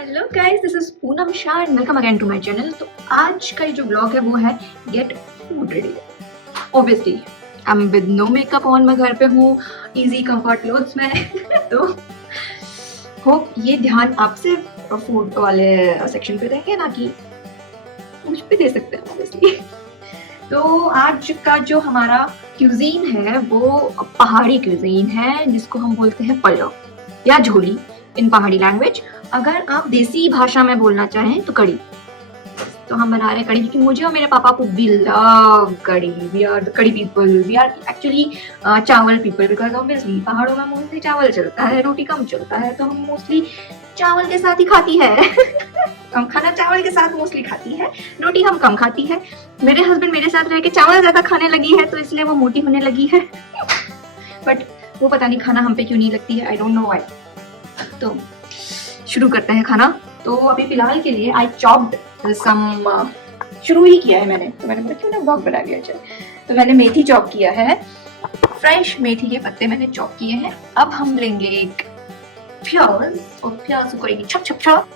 Hello guys, this is Poonam Shah and welcome again to my channel. तो आज का जो ब्लॉग है वो है get food ready. Obviously I am with no makeup on, मैं घर पे हूँ, इजी कंफर्ट क्लोथ्स में तो होप ये ध्यान आप सिर्फ फूड वाले सेक्शन पे देंगे, ना कि मुझ पे दे सकते हैं ऑब्वियसली। तो आज का जो हमारा क्यूजीन है वो पहाड़ी क्यूजीन है, जिसको हम बोलते हैं पलाव या झोली इन पहाड़ी लैंग्वेज। अगर आप देसी भाषा में बोलना चाहें तो कड़ी। तो हम बना रहे हैं कड़ी क्योंकि मुझे और मेरे पापा को वी लव कड़ी। वी आर द कड़ी पीपल, वी आर एक्चुअली चावल पीपल, बिकॉज ऑब्वियसली पहाड़ों में मोस्टली चावल चलता है, रोटी कम चलता है, तो हम मोस्टली चावल के साथ ही खाती है हम खाना चावल के साथ मोस्टली खाती है, रोटी हम कम खाती है। मेरे हस्बैंड मेरे साथ रह के चावल ज्यादा खाने लगी है, तो इसलिए वो मोटी होने लगी है बट वो पता नहीं खाना हम पे क्यों नहीं लगती है, आई डोंट नो व्हाई। तो शुरू करते हैं खाना। तो अभी फिलहाल के लिए आई चॉप्ड सम, शुरू ही किया है मैंने, तो मैंने बोला क्यों ना ब्लॉग बना लिया जाए। तो मैंने मेथी चॉप किया है, फ्रेश मेथी के पत्ते मैंने चॉप किए हैं। अब हम लेंगे एक प्याज और प्याज को करेंगे छप छप छप।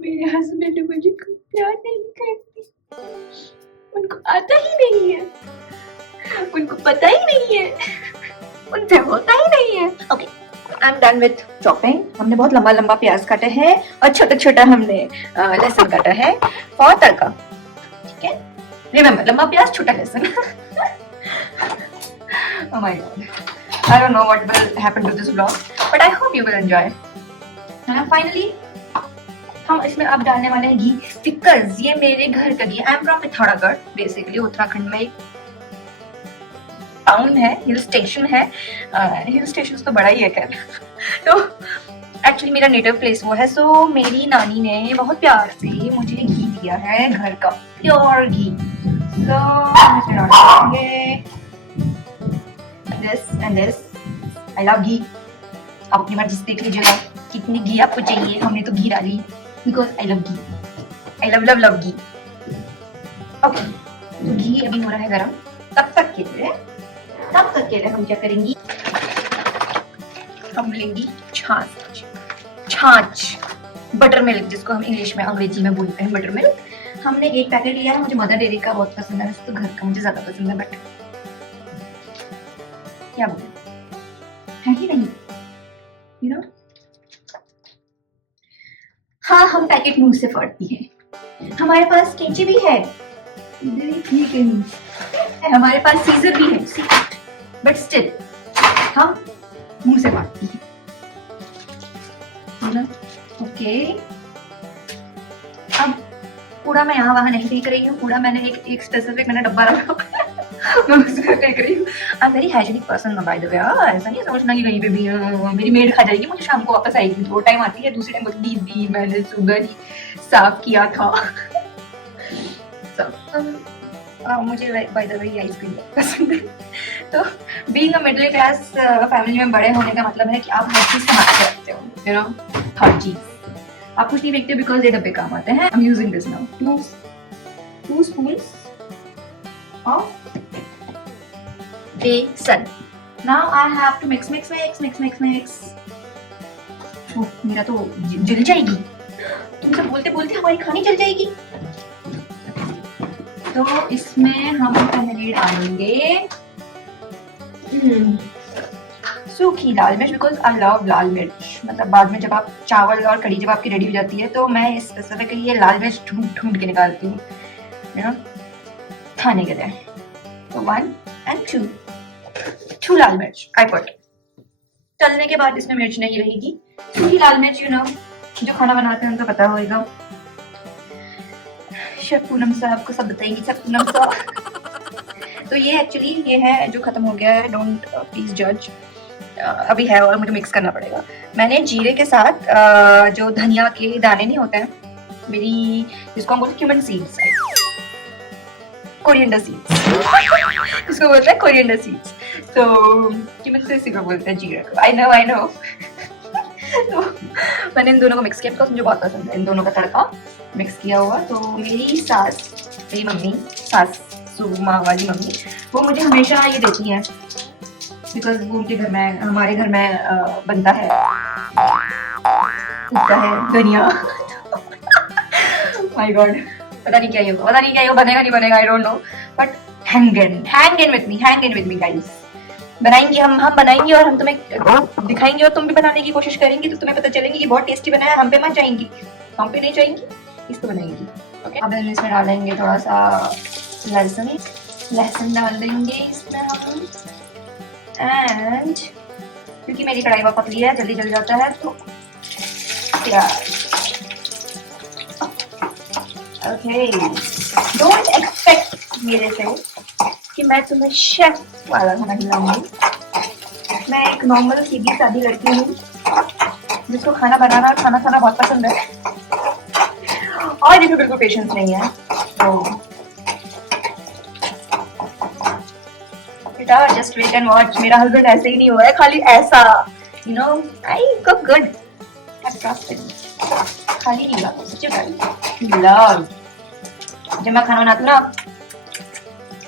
मेरे हस्बैंड मुझे प्यार नहीं करती, उनको आता ही नहीं है, उनको पता ही नहीं है, उनसे होता ही नहीं है। Okay, I am done with chopping. हमने बहुत लंबा लंबा प्याज काटा है और छोटा छोटा हमने लहसुन काटा है फॉर तड़का। ठीक है, रिमेम्बर, लंबा प्याज छोटा लहसुन Oh my god, I don't know what will happen to this vlog, but I hope you will enjoy. Finally, हम इसमें अब डालने वाले हैं घी, बिकॉज ये मेरे घर का घी। I am from Pithoragarh, basically Uttarakhand में एक टाउन है, हिल स्टेशन है। हिल स्टेशन तो बड़ा ही है खैर तो एक्चुअली मेरा नेटिव प्लेस वो है। सो मेरी नानी ने बहुत प्यार से मुझे घी दिया है, घर का प्योर घी। सो हम इसमें डालेंगे this and this. I love ghee. आप अपनी मर्जी से देख लीजिएगा कितनी घी आपको चाहिए। हमने तो घी डाली because I love ghee, I love love love ghee. Okay, तो घी अभी हो रहा है गरम। तब तक के लिए हम क्या करेंगे, हम लेंगे छाछ। बटर मिल्क, जिसको हम इंग्लिश में अंग्रेजी में बोलते हैं बटर मिल्क। हमने एक पैकेट लिया है, मुझे मदर डेयरी का बहुत पसंद है, वैसे तो घर का मुझे ज्यादा पसंद है, बट क्या बोले है ही नहीं, यू नो। हाँ, हम पैकेट मुंह से फाड़ती है। हमारे पास कैंची भी है, ठीक है, हमारे पास सीजर भी है, बट स्टिल हम मुंह से फाड़ती है। ओके, अब पूरा मैं यहाँ वहां नहीं देख रही हूँ, पूरा मैंने एक स्पेसिफिक मैंने डब्बा रखा मैं उसमें देख रही हूँ। I am very hygienic person by the way. ऐसा नहीं समझना कि कहीं पे भी मेरी मेड खा जाएगी, मुझे शाम को वापस आएगी, तो टाइम आती है, दूसरे टाइम बोलती दी मैंने सुबह ही साफ किया था मुझे बाय द वे आइसक्रीम पसंद है। तो being a middle class family में बड़े होने का मतलब है कि आप हर चीज संभाल के रखते हो, यू नो, हर चीज। आप कुछ नहीं देखते बिकॉज ये डब्बे काम आते हैं। I am using this now, 2 spoons of बेसन। Now I have to mix. ओह, मेरा तो जल जाएगी, तुमसे बोलते बोलते हमारी खानी जल जाएगी। तो इसमें हम पहले डालेंगे सूखी लाल मिर्च, बिकॉज आई लव लाल मिर्च। मतलब बाद में जब आप चावल और कड़ी जब आपकी रेडी हो जाती है, तो मैं स्पेसिफिकली ये लाल मिर्च ढूंढ के निकालती हूँ, यू नो, खाने के लिए। तो 1 and 2 लाल मिर्च आई पुट। तलने के बाद इसमें मिर्च नहीं रहेगी, सूखी लाल मिर्च, यू नो, जो खाना बनाते हैं उनको पता होगा। शेफ पूनम साहब को सब बताएंगी, शेफ पूनम साहब तो ये एक्चुअली ये है जो खत्म हो गया है, डोंट प्लीज जज। अभी है और मुझे मिक्स करना पड़ेगा। मैंने जीरे के साथ जो धनिया के दाने नहीं होते हैं, मेरी जिसको हम बोलते हैं क्यूमन सीड्स, कोरिएंडर सीड्स इसको बोलते हैं कोरिएंडर सीड्स। तो क्यूमन सीड्स को बोलते हैं जीरे को। आई नो तो मैंने इन दोनों को मिक्स किया बिकॉज मुझे बहुत पसंद है इन दोनों का तड़का मिक्स किया हुआ। तो मेरी सास, मेरी मम्मी सास सासू माँ वाली मम्मी, वो मुझे हमेशा ये देती हैं बिकॉज वो उनके घर में, हमारे घर में बनता है, उगता है धनिया। माय गॉड, पता नहीं क्या ये, पता नहीं क्या ये बनेगा नहीं बनेगा, I don't know, but hang in with me guys. बनाएंगे हम बनाएंगे और हम तुम्हें दिखाएंगे और तुम भी बनाने की कोशिश करेंगी, तो तुम्हें पता चलेगी कि बहुत टेस्टी बना है। हम पे मत जाएंगी, हम पे नहीं जाएंगी, इस तो बनाएंगी। ओके, अब हम इसमें डालेंगे थोड़ा सा लहसुन डाल देंगे इसमें हम, एंड क्योंकि मेरी कढ़ाई बहुत पतली है, जल्दी जल जाता है, तो प्याज। ओके, डोंट एक्सपेक्ट मेरे से कि मैं तुम्हें शेफ वाला खाना खिलाऊंगी। मैं एक नॉर्मल सीधी सादी लड़की हूँ जिसको खाना बनाना और खाना खाना बहुत पसंद है, और जिसको बिल्कुल पेशेंस नहीं है। तो बेटा जस्ट वेट एंड वॉच, मेरा हस्बैंड ऐसे ही नहीं हुआ है, खाली ऐसा, you know, I cook good, I trust him, खाली नहीं हुआ, सच्ची बात। लव, जब मैं खाना बनाती हूँ ना,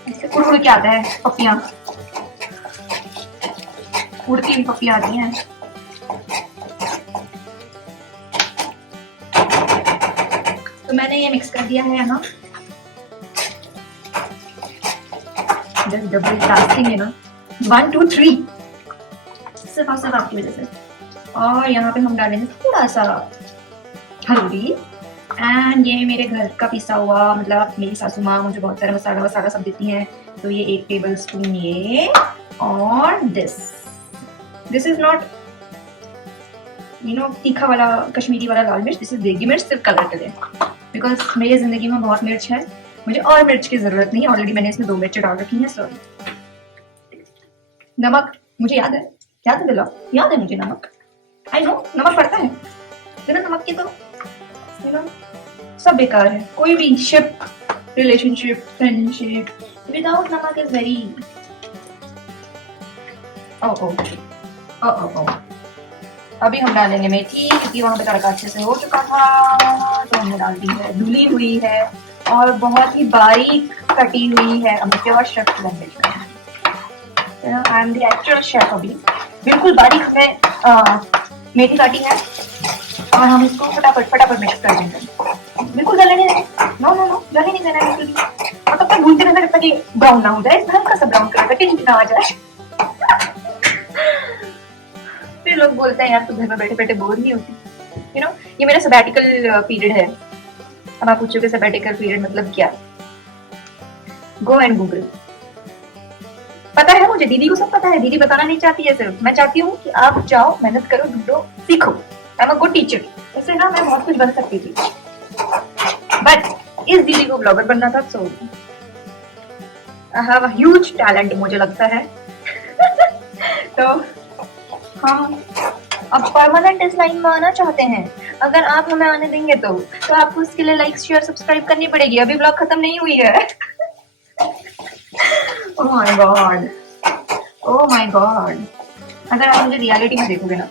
ऐसे उड़ उड़ के आता है पप्पियाँ, उड़ती हुई पप्पियाँ आती हैं। तो मैंने ये मिक्स कर दिया है यहाँ, जस्ट डबल टास्किंग है ना, 1 2 3 सिर्फ आपकी वजह से। और यहाँ पे हम डालेंगे थोड़ा सा हल्दी, एंड ये मेरे घर का पिसा हुआ, मतलब मेरी सासू माँ मुझे बहुत सारा मसाला सब देती हैं, तो ये 1 टेबल स्पून ये, और this is not you know तीखा वाला कश्मीरी वाला लाल मिर्च, दिस इज देगी मिर्च, सिर्फ कलर के लिए, बिकॉज मेरी जिंदगी में बहुत मिर्च है, मुझे और मिर्च की जरूरत नहीं, ऑलरेडी मैंने इसमें 2 मिर्च डाल रखी है। सो नमक मुझे याद है दिला, याद है मुझे नमक, आई नो नमक पड़ता है, बिना नमक के तो यू नो सब बेकार है। कोई भी शिप, रिलेशनशिप, फ्रेंडशिप विदाउट नमक इज वेरी ओ। अभी हम डालेंगे मेथी, क्योंकि वहां पे तड़का अच्छे से हो चुका था, तो हमने डाल दी है, धुली हुई है और बहुत ही बारीक कटी हुई है। अब प्योर शेफ लैंग्वेज में I am the actual chef. अभी बिल्कुल बारीक हमें मेथी काटी है और हम इसको फटाफट मिक्स कर देंगे, बिल्कुल जलने नहीं देना, नो जलने नहीं देना बिल्कुल भी, और तब तक भूनते रहना जब तक ये ब्राउन ना हो जाए, हल्का सा ब्राउन कलर का टिंट ना आ जाए। फिर लोग बोलते हैं यार तू घर में बैठे बैठे बोर नहीं होती, यू नो। ये मेरा सबैटिकल पीरियड है। अब आप पूछोगे सबैटिकल पीरियड मतलब क्या, गो एंड गूगल, पता है मुझे, दीदी को सब पता है, दीदी बताना नहीं चाहती है, सिर्फ मैं चाहती हूँ कि आप जाओ, मेहनत करो, ढूंढो, सीखो। I am a good teacher, इससे ना मैं बहुत कुछ बन सकती थी, बट इस दीदी को ब्लॉगर बनना था, so I have a huge talent मुझे लगता है। तो हम अब परमानेंट इस लाइन में आना चाहते हैं, अगर आप हमें आने देंगे तो आपको उसके लिए लाइक शेयर सब्सक्राइब करनी पड़ेगी, अभी ब्लॉग खत्म नहीं हुई है। Oh my God, oh my God, अगर आप मुझे रियलिटी में देखोगे ना,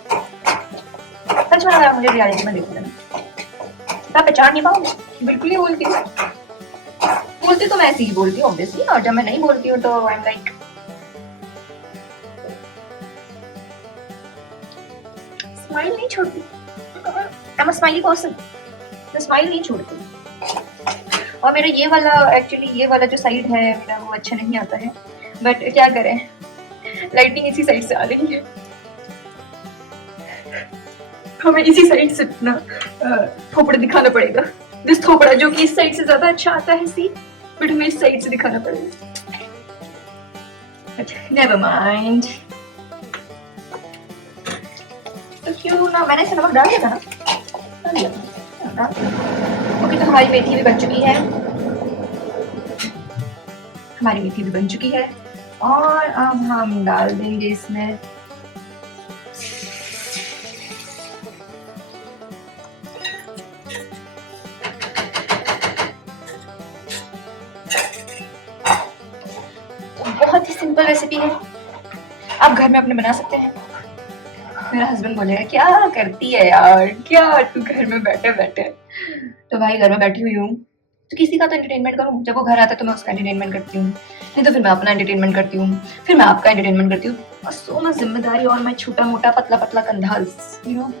सच में अगर आप मुझे रियलिटी में देखोगे ना, तो आप पहचान नहीं पाओगे, बिल्कुल ही बोलती तो मैं ऐसे ही बोलती हूँ ऑब्वियसली, और जब मैं नहीं बोलती हूँ तो आई एम लाइक स्माइल नहीं छोड़ती, I am a smiley person, मैं स्माइल नहीं छोड़ती। और मेरा ये वाला एक्चुअली ये वाला जो साइड है मेरा वो अच्छा नहीं आता है, बट क्या करें, लाइटिंग इसी साइड से आ रही है, हमें इसी साइड से अपना थोपड़ा दिखाना पड़ेगा, जिस थोपड़ा जो कि इस साइड से ज्यादा अच्छा आता है सी, बट हमें इस साइड से दिखाना पड़ेगा। नेवर माइंड, तो क्यों ना, मैंने इसे नमक डाल दिया था ना, डाल दिया था। ओके, तो हमारी मेथी भी बन चुकी है, हमारी मेथी भी बन चुकी है, और अब हम डाल देंगे इसमें बहुत ही सिंपल रेसिपी है, आप घर में अपने बना सकते हैं। मेरा हस्बैंड बोलेगा क्या करती है यार, क्या तू घर में बैठे बैठे, तो भाई घर में बैठी हुई हूँ, तो किसी का तो एंटरटेनमेंट करूँ। जब वो घर आता है तो मैं उसका एंटरटेनमेंट करती हूँ, नहीं तो फिर मैं अपना एंटरटेनमेंट करती हूँ, फिर मैं आपका एंटरटेनमेंट करती हूँ। और सो मच जिम्मेदारी और मैं छोटा मोटा पतला पतला कंधा, यू नो।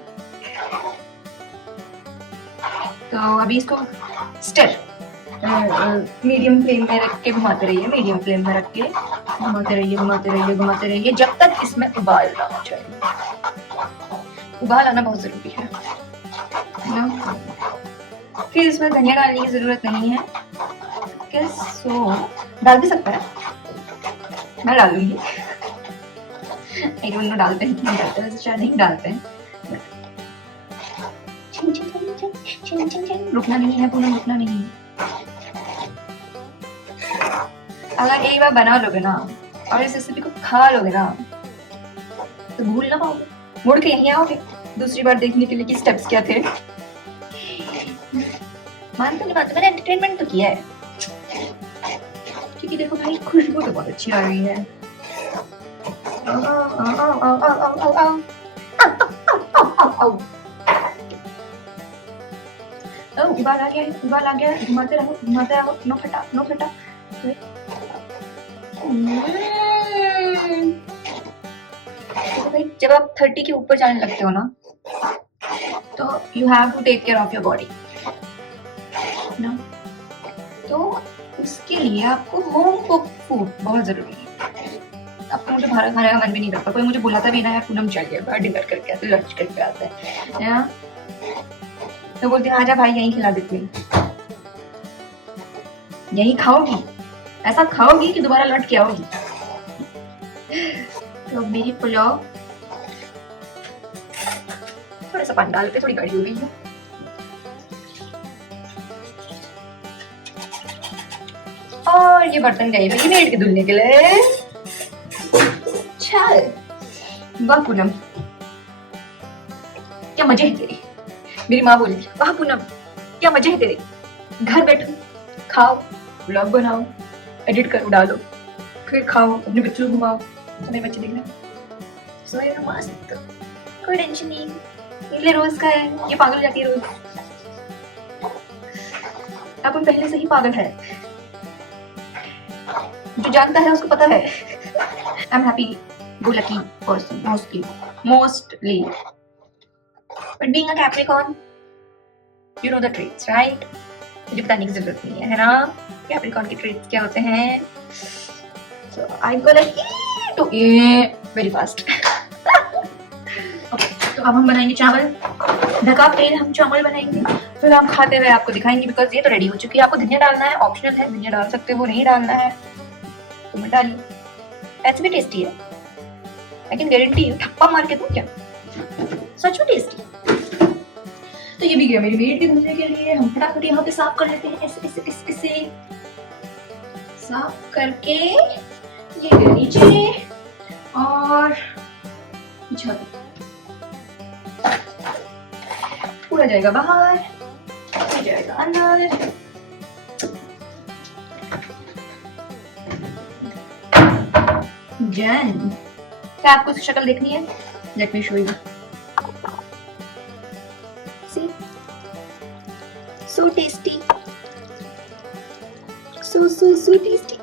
तो अभी इसको स्टर मीडियम फ्लेम में रख के घुमाते रहिए, मीडियम फ्लेम में रख के घुमाते रहिए, घुमाते रहिए, घुमाते रहिए, जब तक इसमें उबाल ना आ जाए। उबाल आना बहुत जरूरी है ना। फिर इसमें धनिया डालने की जरूरत नहीं है, सो डाल भी सकता है, मैं डालूंगी। आई डोंट नो डालते हैं कि नहीं डालते हैं, शायद नहीं डालते हैं। रुकना नहीं है पूनम, रुकना नहीं है। अगर एक बार बना लोगे ना और इस रेसिपी को खा लोगे ना तो भूल ना पाओगे, मुड़ के यहीं आओगे दूसरी बार देखने के लिए कि स्टेप्स क्या थे। मानते नहीं मानते, मैंने एंटरटेनमेंट तो किया है। क्योंकि देखो भाई खुशबू तो बहुत अच्छी आ रही है। उबाल आ गया है, उबाल आ गया है, घुमाते रहो, घुमाते रहो, नो फटा, नो फटा। तो भाई जब आप 30 के ऊपर जाने लगते हो ना तो you have to take care of your body ना। तो उसके लिए आपको होम कुक फूड बहुत जरूरी है। आपको मुझे बाहर खाने का मन भी नहीं करता, कोई मुझे बुलाता भी ना है पूनम चाहिए बाहर डिनर करके आते, लंच करके आते हैं, तो बोलते हैं आजा भाई यहीं खिला देती हूँ, यहीं खाओगी, ऐसा खाओगी कि दोबारा लौट के आओगी। तो मेरी पुलाव थोड़ा सा पानी डाल के थोड़ी गाढ़ी हो गई है। और ये बर्तन गए मेरी मेड के धुलने के लिए। चल वाह पूनम क्या मजे है तेरे। मेरी माँ बोली वाह पूनम क्या मजे है तेरे, घर बैठो खाओ व्लॉग बनाओ एडिट करो डालो फिर खाओ अपने बच्चों को घुमाओ, तो मेरे बच्चे देख रहे सोए ना मस्त, कोई टेंशन नहीं। ये रोज का है, ये पागल हो जाती है रोज। अपन पहले से ही पागल है, जो जानता है उसको पता है। I am happy go lucky person mostly but being a Capricorn you know the traits right. मुझे बताने की जरूरत नहीं है ना कैप्रिकॉर्न के ट्रेट्स क्या होते हैं। So I go like to very fast. तो अब हम बनाएंगे चावल, ढका तेल हम चावल बनाएंगे, फिर हम खाते हुए आपको दिखाएंगे। बिकॉज ये तो रेडी हो चुकी है, आपको धनिया डालना है ऑप्शनल है, धनिया डाल सकते हो, नहीं डालना है तो मत डालिए, ऐसे भी टेस्टी है। आई कैन गारंटी यू, ठप्पा मार के दूं क्या, सच में टेस्टी। तो ये भी गया मेरी मेड के धुलने के लिए। हम फटाफट यहाँ पे साफ कर लेते हैं, ऐसे साफ करके ये गया नीचे और बिछा दो, पूरा जाएगा बाहर, ये जाएगा अंदर। जन क्या आपको इसकी शक्ल देखनी है, let me show you. See so tasty, so tasty.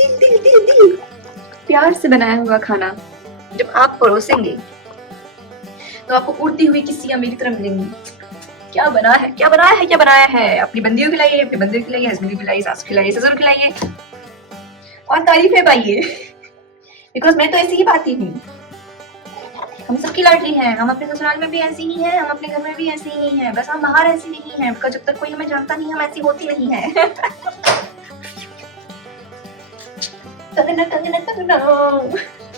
दिल। प्यार से बनाया हुआ खाना जब आप परोसेंगे तो आपको उड़ती हुई किसियां मेरी तरह मिलेंगी। क्या बनाया है। अपनी बंदियों को खिलाइए, अपने बंदे को खिलाइए, हस्बैंड को खिलाइए, सास को खिलाइए, ससुर को खिलाइए और तारीफें पाइए। बिकॉज मैं तो ऐसी ही पाती हूँ, हम सबकी लाडली हैं। हम अपने ससुराल में भी ऐसी ही हैं, हम अपने घर में भी ऐसे ही हैं, बस हम बाहर ऐसी नहीं हैं। बिकॉज जब तक कोई हमें जानता नहीं हम ऐसी होती नहीं है।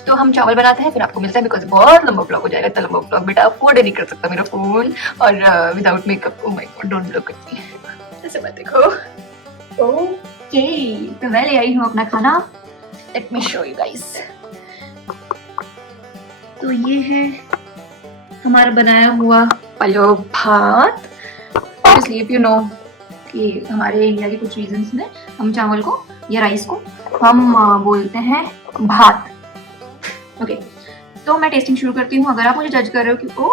तो हम चावल बनाते हैं फिर आपको मिलता है। बिकॉज बहुत लंबा ब्लॉग हो जाएगा, इतना लंबा ब्लॉग बेटा अफोर्ड नहीं कर सकता मेरा फोन और without makeup. Oh my God don't look at me, ऐसे मत देखो। ओके तो मैं ले आई हूँ अपना खाना, late me show you guys. तो ये है हमारा बनाया हुआ पलो भात। ऑब्वियसली इफ यू नो कि हमारे इंडिया के कुछ रीजन्स में हम चावल को या राइस को हम बोलते हैं भात। ओके तो मैं टेस्टिंग शुरू करती हूँ। अगर आप मुझे जज कर रहे हो कि ओ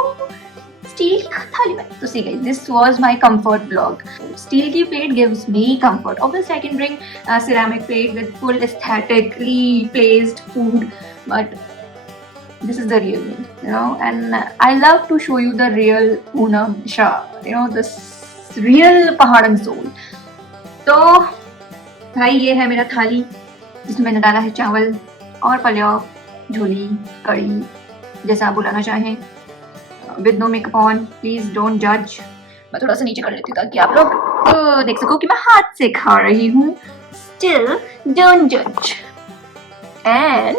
स्टील थाली में। तो see guys, this was my comfort blog. Steel की plate gives me comfort. Obviously I can bring a ceramic plate with full aesthetically placed food, but this is the real me, you know, and I love to show you the real Poonam Shah, you know, this real Pahadan soul. तो भाई ये है मेरा थाली जिसमें मैंने डाला है चावल और पलाव, झोली, कड़ी, जैसा आप बुलाना चाहें, with no makeup on. Please don't जज। मैं थोड़ा सा नीचे कर लेती हूँ ताकि आप लोग देख सको कि मैं हाथ से खा रही हूँ। स्टिल डोंट जज। एंड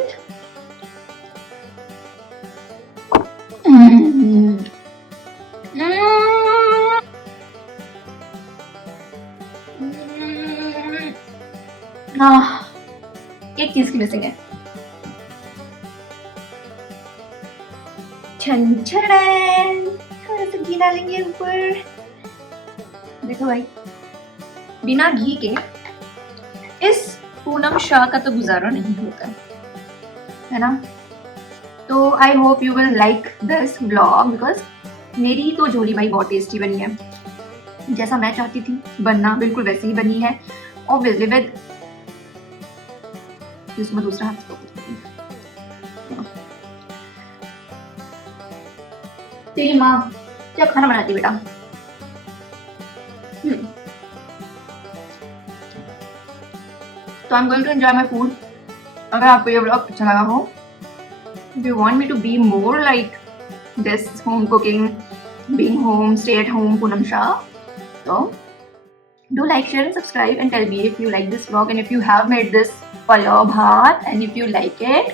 एक चीज की मिसिंग है। थोड़ा सा घी डालेंगे ऊपर। देखो भाई, बिना घी के इस पूनम शाह का तो गुजारा नहीं होता है ना। तो I hope you will like this blog because मेरी तो झोली भाई बहुत टेस्टी बनी है। जैसा मैं चाहती थी बनना बिल्कुल वैसे ही बनी है। ऑब्वियसली विद इसमें दूसरा हाथ तेरी माँ क्या खाना बनाती बेटा। तो I am going to enjoy my food. अगर आपको ये ब्लॉग अच्छा लगा हो, if you want me to be more like this home cooking, being home, stay at home Poonam Shah, so do like, share and subscribe and tell me if you like this vlog and if you have made this palav bhat and if you like it,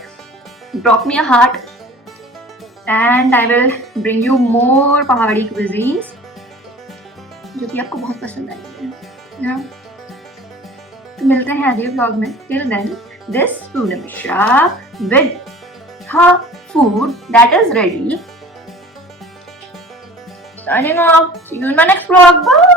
drop me a heart and I will bring you more pahadi cuisines जो कि आपको बहुत पसंद आएंगे। तो मिलते हैं अगले vlog में। Till then, this Poonam Shah with her food that is ready. Signing off. See you in my next vlog. Bye.